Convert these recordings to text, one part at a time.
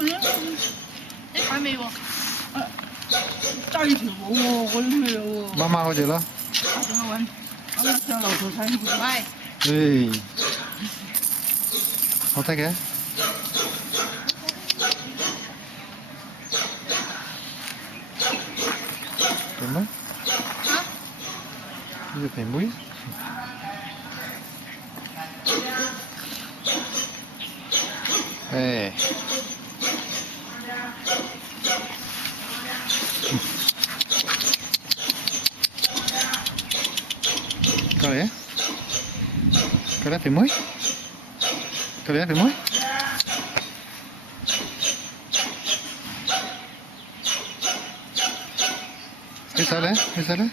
你睇未喎？低條冇喎，嗰啲咩喎？媽媽嗰隻咯。我上樓度睇。唔係。誒，好睇嘅。肥妹？嚇？呢隻肥妹？誒。Kau ya? Kau lihat Pimoy? Kau lihat Pimoy? Cái sao đấy? Cái sao đấy?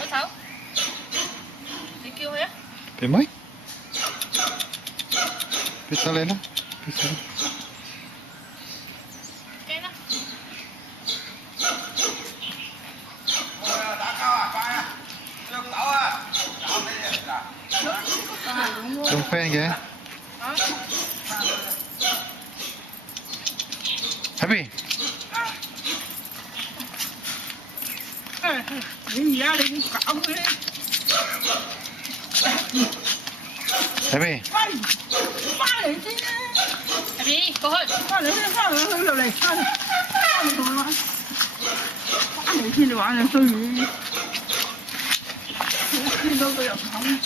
Có sao? Đi kêu hết. Pimoy? Cái sao lên đó? Cái sao? Cái đó. Trông phen kìa. Happy. Đi ra đi cạo đi. Happy. Phá lại chứ. Đi, cô ơi. Phá lại rồi này. Phá lại rồi. Phá lại chứ đi bạn này tôi gì. Đâu có được không?